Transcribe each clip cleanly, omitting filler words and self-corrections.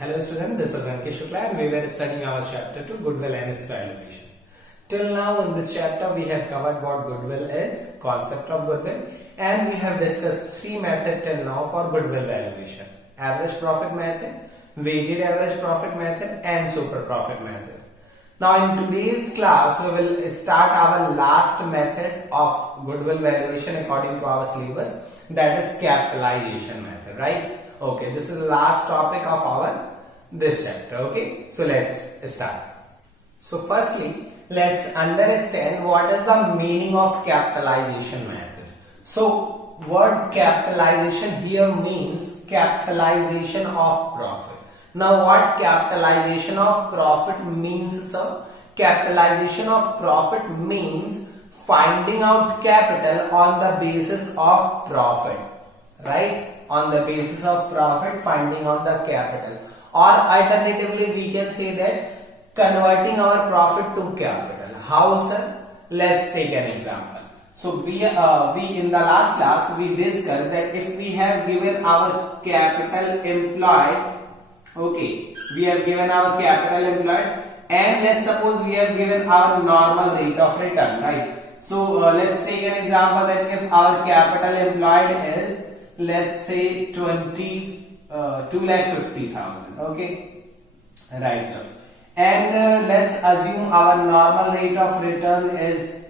Hello students, this is Venki Shukla and we were studying our chapter 2 Goodwill and its valuation. Till now in this chapter we have covered what goodwill is, concept of goodwill, and we have discussed three methods till now for goodwill valuation. Average profit method, weighted average profit method and super profit method. Now in today's class we will start our last method of goodwill valuation according to our syllabus, that is capitalization method, right? Okay, this is the last topic of our this chapter. Okay, so let's start. So firstly, let's understand what is the meaning of capitalization method. So word capitalization here means capitalization of profit. Now what capitalization of profit means, sir? Capitalization of profit means finding out capital on the basis of profit, right? On the basis of profit, finding out the capital, or alternatively we can say that converting our profit to capital. How, sir? Let's take an example. So we in the last class we discussed that if we have given our capital employed, okay, we have given our capital employed, and let's suppose we have given our normal rate of return, right? So let's take an example that if our capital employed is, let's say 2,50,000, okay, right, sir, and let's assume our normal rate of return is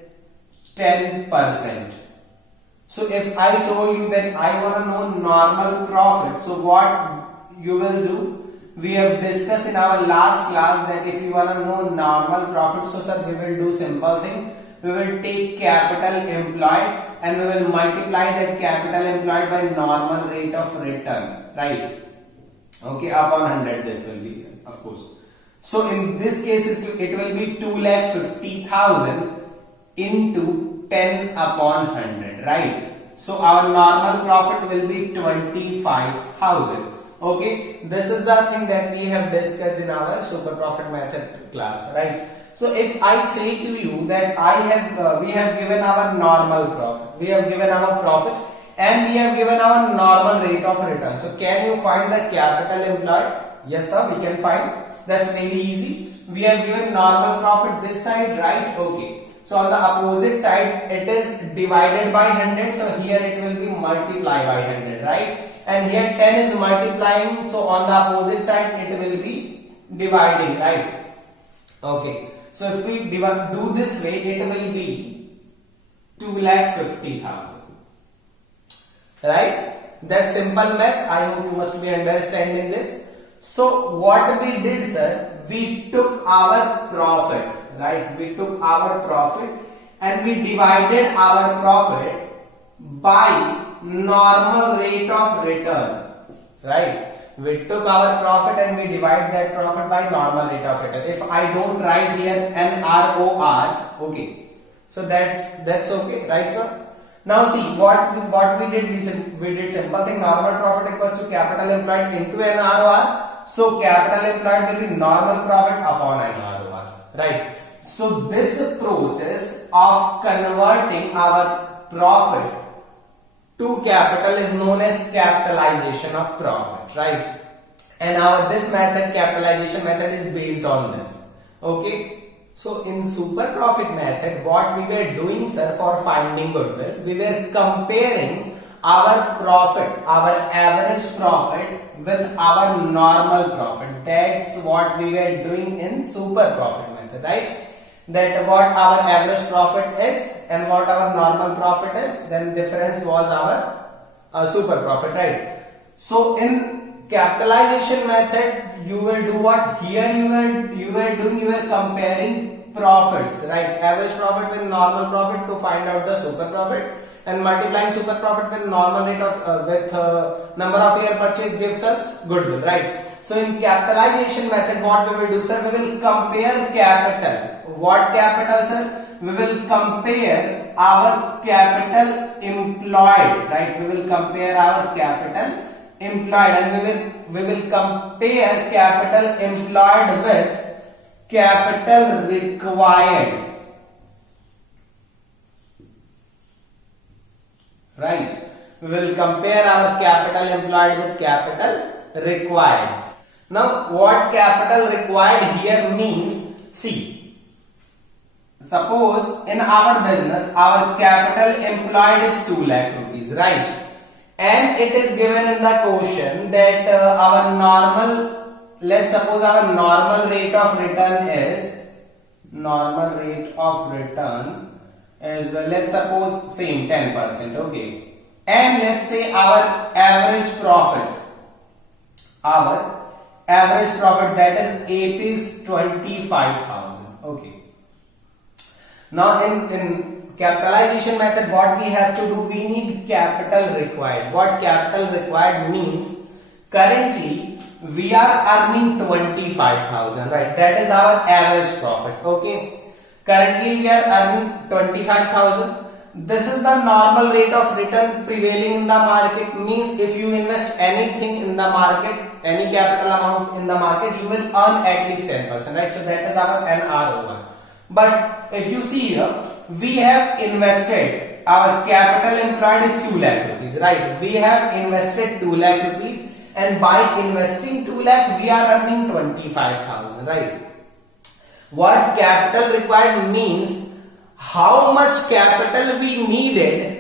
10%. So if I told you that I want to know normal profit, so what you will do? We have discussed in our last class that if you want to know normal profit, so sir, we will do simple thing. We will take capital employed and we will multiply that capital employed by normal rate of return, right? Okay, upon 100 this will be, of course. So in this case it will be 2,50,000 into 10 upon 100, right? So our normal profit will be 25,000. Okay, this is the thing that we have discussed in our super profit method class, right? So if I say to you that we have given our normal profit, we have given our profit and we have given our normal rate of return. So can you find the capital employed? Yes sir, we can find. That's very easy. We have given normal profit this side, right? Okay. So on the opposite side it is divided by 100. So here it will be multiplied by 100, right? And here 10 is multiplying. So on the opposite side it will be dividing, right? Okay. So if we do this way, it will be 2,50,000. Right? That's simple math. I hope you must be understanding this. So what we did, sir, we took our profit, right? We took our profit and we divided our profit by normal rate of return, right? We took our profit and we divide that profit by normal rate of return. If I don't write here NROR, okay, so that's okay, right, sir? Now see what we did. We did simple thing. Normal profit equals to capital employed into NROR. So capital employed will be normal profit upon NROR, right? So this process of converting our profit to capital is known as capitalization of profit, right? And this method, capitalization method, is based on this. Okay. So in super profit method, what we were doing, sir, for finding goodwill, we were comparing our profit, our average profit with our normal profit. That's what we were doing in super profit method, right? That what our average profit is and what our normal profit is, then difference was our super profit, right? So in capitalization method you will do what? Here you were comparing profits, right? Average profit with normal profit to find out the super profit, and multiplying super profit with normal rate of number of year purchase gives us goodwill, right? So in capitalization method, what we will do, sir? We will compare capital. What capital, sir? We will compare our capital employed, right? We will compare our capital employed, and we will compare capital employed with capital required, right? We will compare our capital employed with capital required. Now what capital required here means, see, suppose in our business our capital employed is 2 lakh rupees, right? And it is given in the question that our normal, let's suppose our normal rate of return is, let's suppose same 10%, okay? And let's say our average profit that is AP is 25,000, okay? Now in capitalization method, what we have to do, we need capital required. What capital required means, currently we are earning 25,000, right? That is our average profit, okay? Currently we are earning 25,000. This is the normal rate of return prevailing in the market, means if you invest anything in the market, any capital amount in the market, you will earn at least 10%, right? So that is our NROI. But if you see here, we have invested, our capital employed is 2 lakh rupees, right? We have invested 2 lakh rupees, and by investing 2 lakh, we are earning 25,000, right? What capital required means, how much capital we needed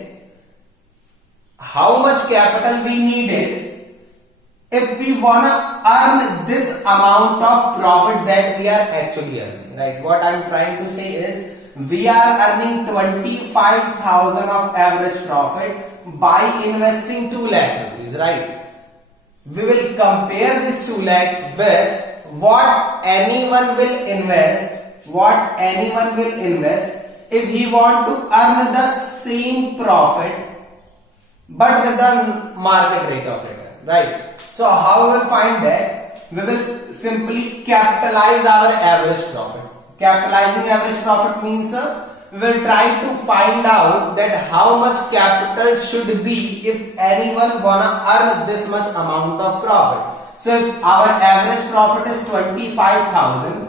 if we wanna earn this amount of profit that we are actually earning, right? What I'm trying to say is, we are earning 25,000 of average profit by investing 2 lakh rupees, right? We will compare this 2 lakh with what anyone will invest if he want to earn the same profit but with the market rate of return, right? So how we will find that? We will simply capitalize our average profit. Capitalizing average profit means we will try to find out that how much capital should be if anyone wanna earn this much amount of profit. So if our average profit is 25,000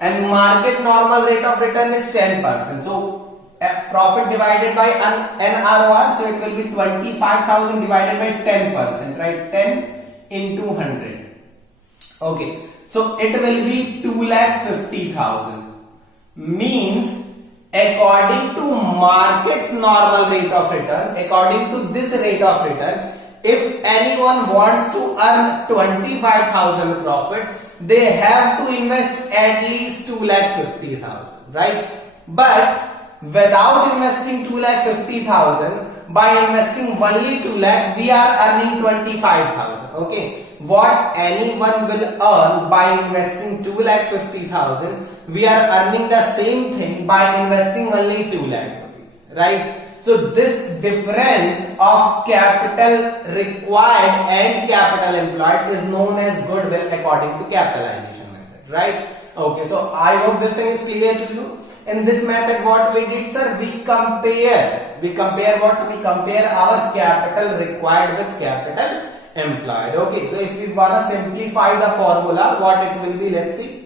and market normal rate of return is 10%, so profit divided by NROR, so it will be 25,000 divided by 10%, right? 10 into 100. Okay, so it will be 2,50,000. Means according to market's normal rate of return, according to this rate of return, if anyone wants to earn 25,000 profit, they have to invest at least 2,50,000, right? But without investing 2,50,000, by investing only 2 lakh, we are earning 25,000. Okay, what anyone will earn by investing 2,50,000, we are earning the same thing by investing only 2 lakh rupees, right? So this difference of capital required and capital employed is known as goodwill according to capitalization method, right? Okay, so I hope this thing is clear to you. In this method, what we did, sir, we compare what? We compare our capital required with capital employed. Okay, so if we wanna simplify the formula, what it will be, let's see.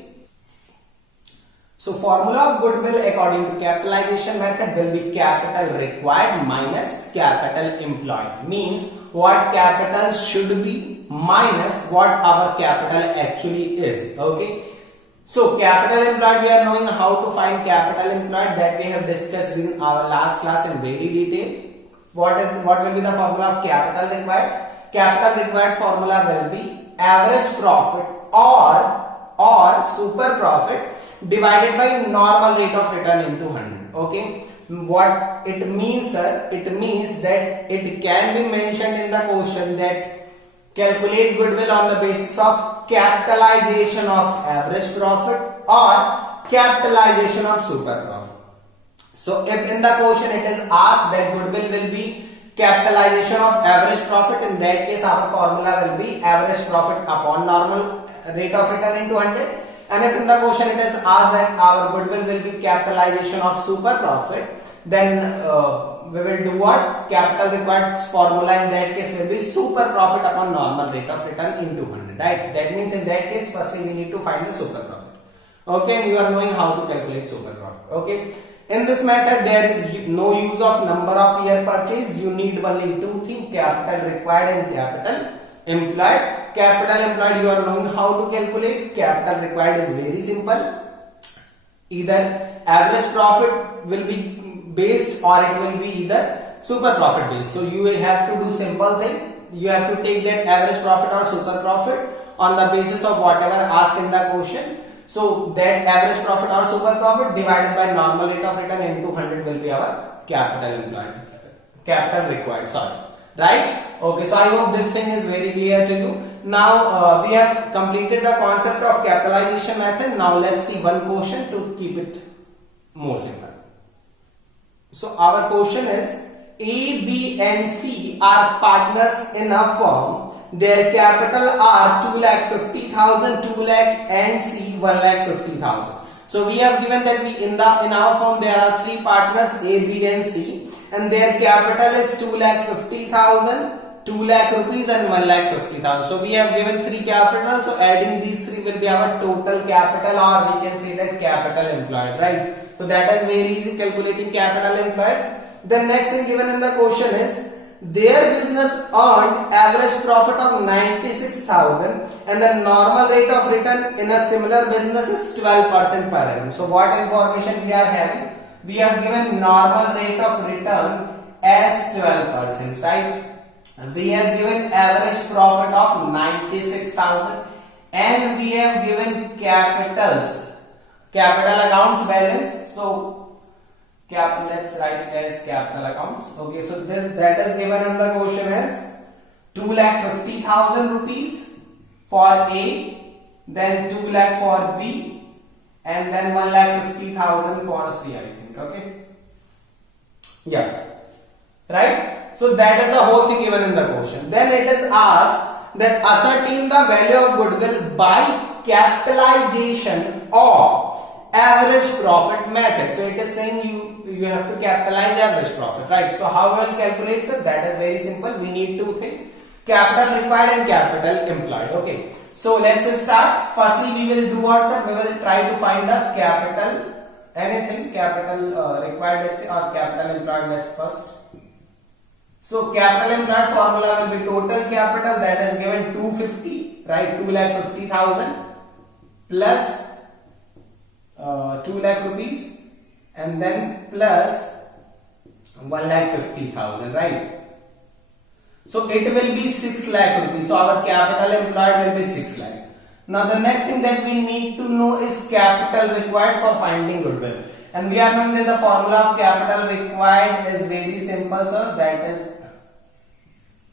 So formula of goodwill according to capitalization method will be capital required minus capital employed. Means what capital should be minus what our capital actually is. Okay. So capital employed, we are knowing how to find capital employed, that we have discussed in our last class in very detail. What will be the formula of capital required? Capital required formula will be average profit or super profit divided by normal rate of return into 100. Okay, what it means, sir? It means that it can be mentioned in the question that calculate goodwill on the basis of capitalization of average profit or capitalization of super profit. So if in the question it is asked that goodwill will be capitalization of average profit, in that case our formula will be average profit upon normal rate of return into 100. And if in the question it is asked that our goodwill will be capitalization of super profit, then we will do what? Capital required formula in that case will be super profit upon normal rate of return into 100, right? That means in that case, firstly we need to find the super profit. Okay, and you are knowing how to calculate super profit. Okay, in this method there is no use of number of year purchase. You need only two things: capital required and capital employed. capital employed, you are knowing how to calculate. Capital required is very simple. Either average profit will be based or it will be either super profit based. So you will have to do simple thing. You have to take that average profit or super profit on the basis of whatever asked in the question. So that average profit or super profit divided by normal rate of return into 100 will be our capital employed, capital required, sorry. Right? Okay, so I hope this thing is very clear to you. Now we have completed the concept of capitalization method. Now let's see one question to keep it more simple. So our question is, A, B and C are partners in a firm. Their capital are 2,50,000, 2 lakh and C 1,50,000. So we have given that in our firm there are three partners A, B and C, and their capital is 2,50,000, 2 lakh rupees and 1,50,000. So we have given three capital. So adding these three will be our total capital, or we can say that capital employed, right? So that is very easy, calculating capital employed. The next thing given in the question is, their business earned average profit of 96,000 and the normal rate of return in a similar business is 12% per annum. So what information we are having? We have given normal rate of return as 12%, right? We have given average profit of 96,000 and we have given capitals, capital accounts balance. So let's write it as capital accounts. Okay, so that is given in the question as 2,50,000 rupees for A, then 2 lakh for B, and then 1,50,000 for C, I think. Okay, yeah, right. So that is the whole thing given in the question. Then it is asked that ascertain the value of goodwill by capitalization of average profit method. So it is saying you have to capitalize average profit, right? So how we will calculate, sir? That is very simple. We need two things: capital required and capital employed. Okay, so let's start. Firstly, we will do what, sir? We will try to find the capital, anything capital required, let's say, or capital employed. Let's first. So capital employed formula will be total capital, that is given 250, right? 2,50,000 plus 2 lakh rupees and then plus 1,50,000, right? So it will be 6 lakh rupees. So our capital employed will be 6 lakh. Now the next thing that we need to know is capital required for finding goodwill. And we are knowing that the formula of capital required is very simple, sir. That is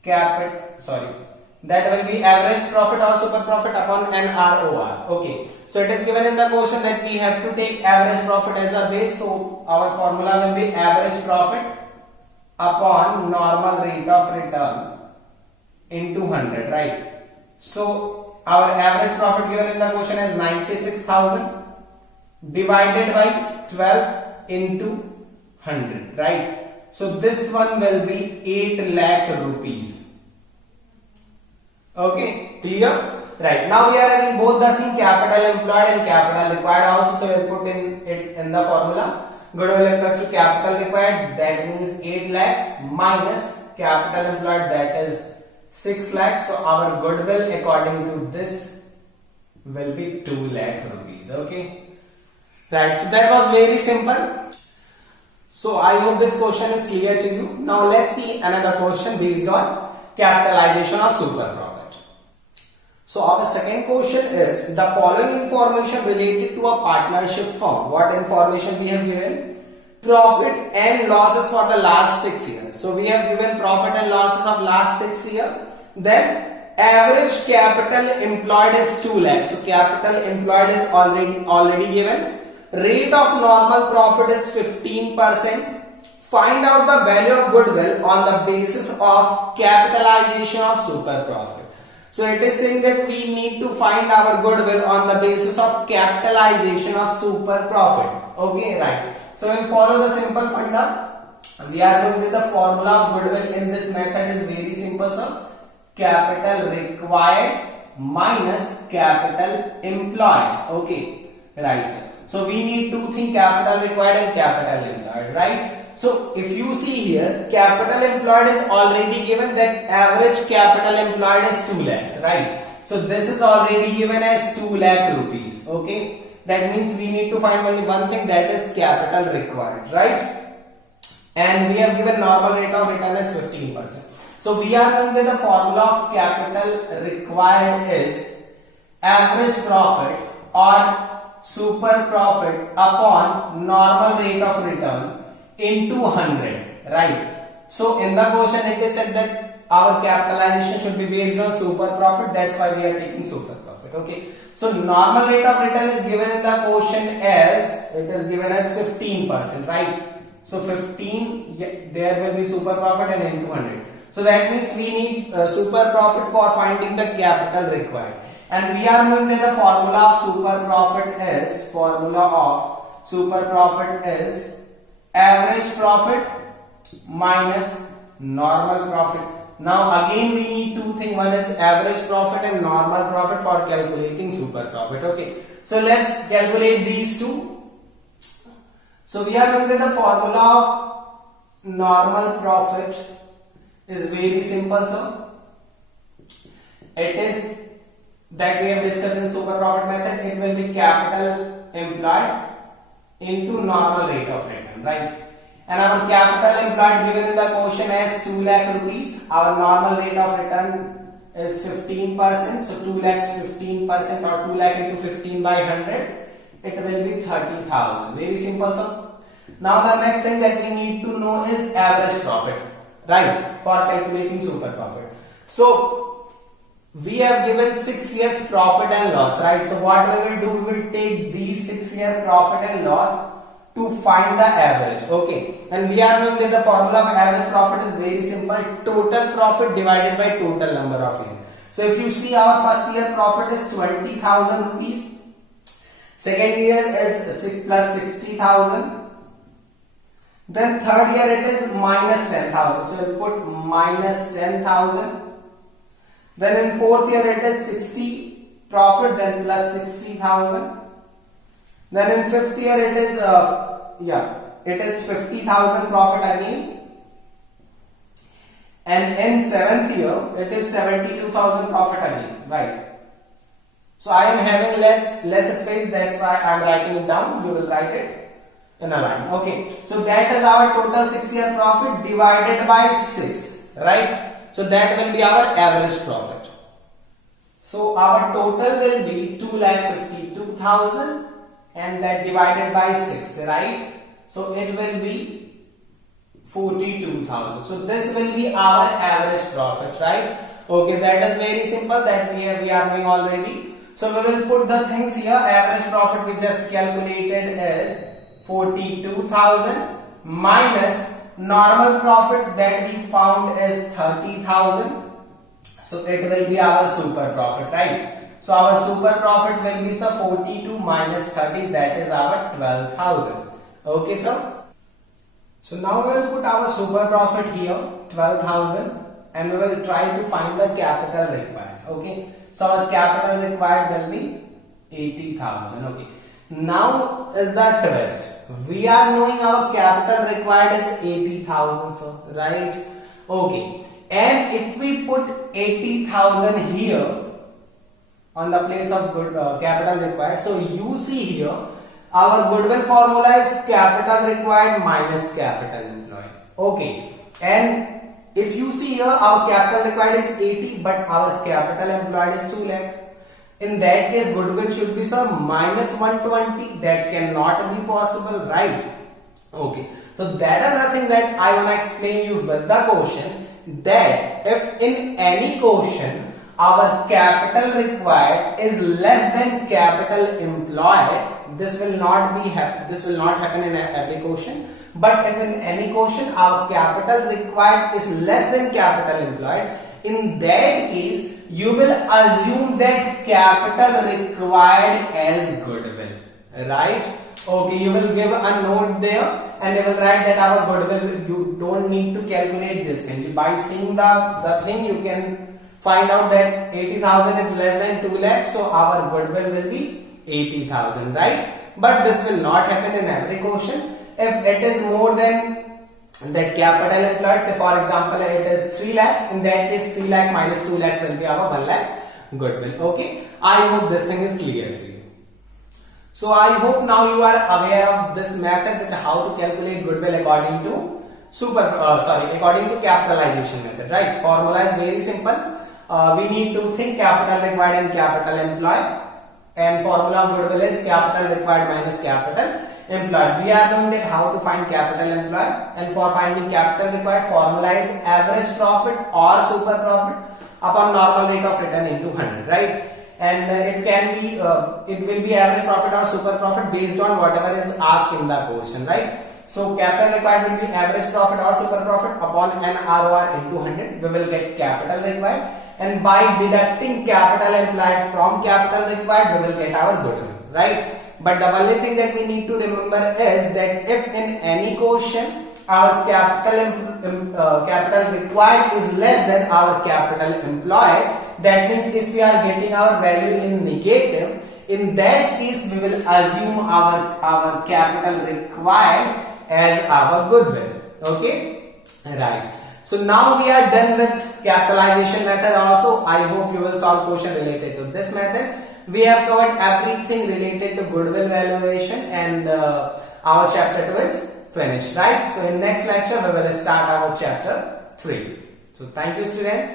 that will be average profit or super profit upon NROR. Okay, so it is given in the question that we have to take average profit as a base. So our formula will be average profit upon normal rate of return into 100, right? So our average profit given in the question is 96,000 divided by 12 into 100, right? So this one will be 8 lakh rupees. Okay, clear? Right. Now we are having both the thing, capital employed and capital required also. So we will put it in the formula. Goodwill equals to capital required, that means 8 lakh minus capital employed, that is 6 lakh. So our goodwill according to this will be 2 lakh rupees. Okay. Right. So that was very simple. So I hope this question is clear to you. Now let's see another question based on capitalization of super profit. So our second question is, the following information related to a partnership firm. What information we have given? Profit and losses for the last 6 years. So we have given profit and losses of last 6 years. Then average capital employed is 2 lakhs. So capital employed is already given. Rate of normal profit is 15%. Find out the value of goodwill on the basis of capitalization of super profit. So it is saying that we need to find our goodwill on the basis of capitalization of super profit. Okay, right. So we follow the simple funda. We are going with the formula of goodwill in this method is very simple, sir. Capital required minus capital employed. Okay, right. So we need to think capital required and capital employed, right? So if you see here, capital employed is already given, that average capital employed is 2 lakhs, right? So this is already given as 2 lakh rupees. Okay, that means we need to find only one thing, that is capital required, right? And we have given normal rate of return as 15%. So we are knowing that the formula of capital required is average profit or super profit upon normal rate of return into 100, right? So in the question it is said that our capitalization should be based on super profit, that's why we are taking super profit. Okay, so normal rate of return is given in the question as, it is given as 15%, right? So 15, there will be super profit and into 100. So that means we need super profit for finding the capital required. And we are knowing that the formula of super profit is average profit minus normal profit. Now again we need two things, one is average profit and normal profit for calculating super profit. Okay, so let's calculate these two. So we are knowing that the formula of normal profit is very simple, sir. It is that we have discussed in super profit method. It will be capital employed into normal rate of return, right? And our capital employed given in the question as 2 lakh rupees. Our normal rate of return is 15%. So 2 lakhs 15% or 2 lakh into 15 by 100. It will be 30,000. Very simple, sir. Now the next thing that we need to know is average profit, right? For calculating super profit. So we have given 6 years profit and loss, right? So what we will do, we will take these 6 year profit and loss to find the average. Okay, and we are knowing that the formula of average profit is very simple, total profit divided by total number of years. So if you see, our first year profit is 20,000 rupees, second year is 6 plus 60,000, then third year it is minus 10,000, so we'll put minus 10,000, then in fourth year it is 60 profit, then plus 60,000, then in fifth year it is it is 50,000 profit again, and in seventh year it is 72,000 profit again, right? So I am having less space, that's why I am writing it down. You will write it in a line. Okay, so that is our total 6 year profit divided by 6, right? So that will be our average profit. So our total will be 2,52,000 and that divided by 6, right? So it will be 42,000. So this will be our average profit, right? Okay, that is very simple, that we are doing already. So we will put the things here. Average profit we just calculated is 42,000 minus normal profit that we found is 30,000. So it will be our super profit, right? So our super profit will be 42 minus 30, that is our 12,000. Okay, sir. So now we will put our super profit here, 12,000, and we will try to find the capital required. Okay, so our capital required will be 80,000. Okay, now is the twist. We are knowing our capital required is 80,000, so right? Okay, and if we put 80,000 here on the place of capital required, so you see here our goodwill formula is capital required minus capital employed. Okay, and if you see here our capital required is 80 but our capital employed is 2 lakh. In that case goodwill should be minus 120. That cannot be possible, right? Okay, so that is the thing that I want to explain you with the question, that if in any question our capital required is less than capital employed, this will not happen in every question. But if in any question our capital required is less than capital employed, in that case you will assume that capital required as goodwill, right? Okay, you will give a note there and you will write that our goodwill, you don't need to calculate this thing. By seeing the thing you can find out that 80,000 is less than 2 lakhs, so our goodwill will be 80,000, right? But this will not happen in every question. If it is more than that capital employed, say for example it is 3 lakh, in that case 3 lakh minus 2 lakh will be our 1 lakh goodwill. Okay, I hope this thing is clear to you. So I hope now you are aware of this method, that how to calculate goodwill according to according to capitalization method, right? Formula is very simple. We need to think capital required and capital employed, and formula of goodwill is capital required minus capital employed. We are learning that how to find capital employed, and for finding capital required, formula is average profit or super profit upon normal rate of return into 100, right? And it will be average profit or super profit based on whatever is asked in the question, right? So capital required will be average profit or super profit upon an ROR into 100. We will get capital required, and by deducting capital employed from capital required, we will get our goodwill, right? But the only thing that we need to remember is that if in any question our capital required is less than our capital employed, that means if we are getting our value in negative, in that case we will assume our capital required as our goodwill. Okay, right. So now we are done with capitalization method also. I hope you will solve question related to this method. We have covered everything related to goodwill valuation, and our chapter 2 is finished, right? So in next lecture we will start our chapter 3. So thank you, students.